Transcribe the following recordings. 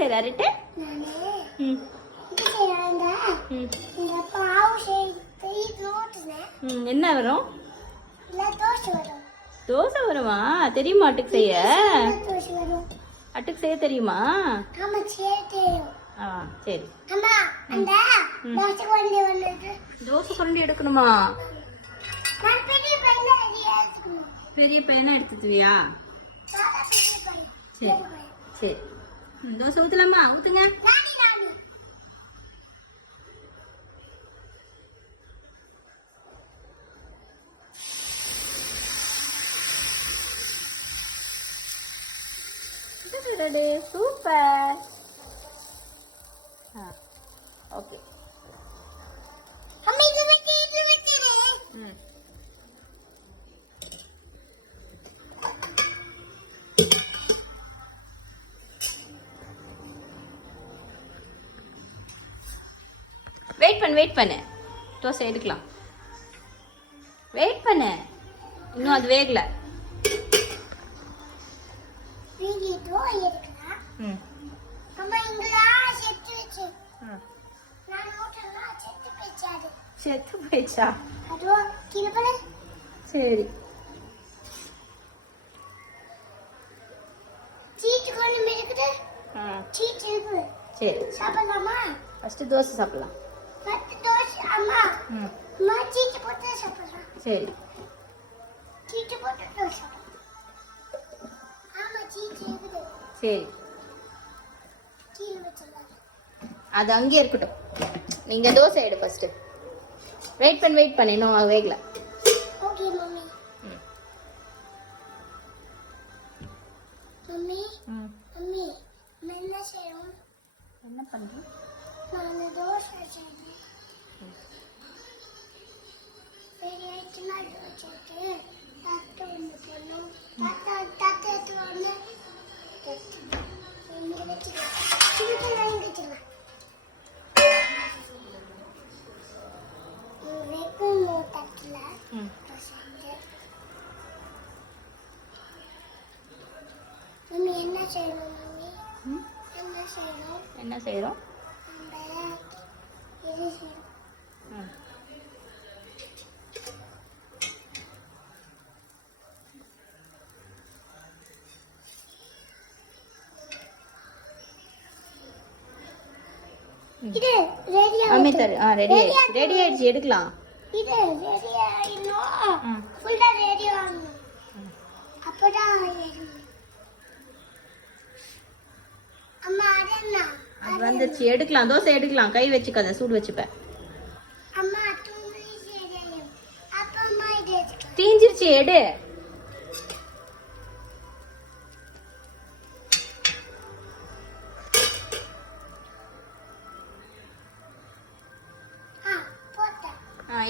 செய்யற அரட்டை? என்ன வரும்? தோசை வருமா? தெரியுமா அட்டுக்கு செய்ய? அட்டுக்கு செய்ய தெரியுமா? சரி. தோசை கரண்டி எடுக்கணுமா? பெரிய பையனா எடுத்துக்குவியா? சரி சரி. தோசை ஊத்தலாமா? ஊத்துங்க. சூப்பர். ஓகே. வெயிட் பண்ணு. தோசை எடுக்கலாம். வெயிட் பண்ணு. இன்னும் அது வேகல. செத்து போயிடுச்சா? சரி. சரி சாப்பிடலாமா? ஃபர்ஸ்ட் தோசை சாப்பிடலாம். சரி. சரி அது அங்கேயே இருக்கட்டும். நீங்க தோசை எடு ஃபர்ஸ்ட். வெயிட் பண்ணு இன்னும் வேகல. Okay mummy. மம்மி மம்மி என்ன செய்யணும்? என்ன பண்றீங்க? நான் தோசை செய்றேன். பெரிய சின்ன தோசைக்கு தட்டு ஒன்று போடணும். தட்டு ஒன்று இங்கே வச்சுக்கலாம். சின்னதாக வச்சுக்கலாம். வைக்கணும் தட்டில். மம்மி என்ன செய்யணும்? மம்மி என்ன செய்யறோம்? இது ரெடி ஆயிடுச்சு. எடுக்கலாம். இது ரெடி ஆயிடும். ஃபுல்லா ரெடி ஆகணும். அப்பதான் அம்மா அது வந்துருச்சு. எடுக்கலாம். தோசை எடுக்கலாம். கை வச்சுக்காத, சூடு வச்சுப்பேன். அம்மா தூங்கி அப்பா அம்மா இது தீஞ்சிருச்சு. எடு.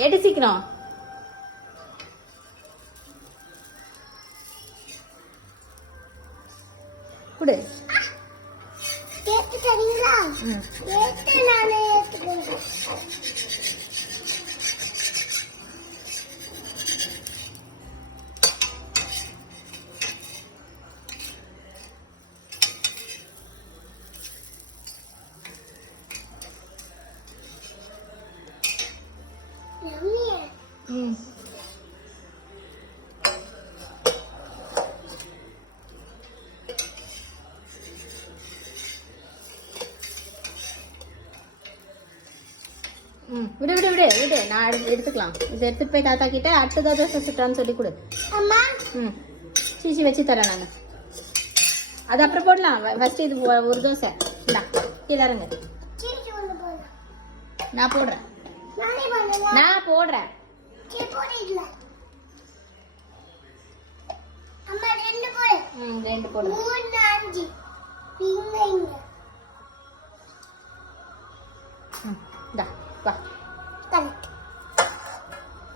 எடு சீக்கிரம். குடு. ஏத்து தரீங்களா? ஏத்து நானே ஏத்துக்கிறேன். விடு விடு விடு விடு. நான் எடுத்துக்கலாம். இதை எடுத்துட்டு போய் தாத்தா கிட்ட அடுத்ததா தோசை சுட்டான்னு சொல்லி கொடு. சீசி வச்சு தரேன் நான். அது அப்புறம் போடலாம். ஃபர்ஸ்ட் இது ஒரு தோசை. இந்தா கீழே இறங்க. நான் போடுறேன். ரெண்டு போடு. 3 4 5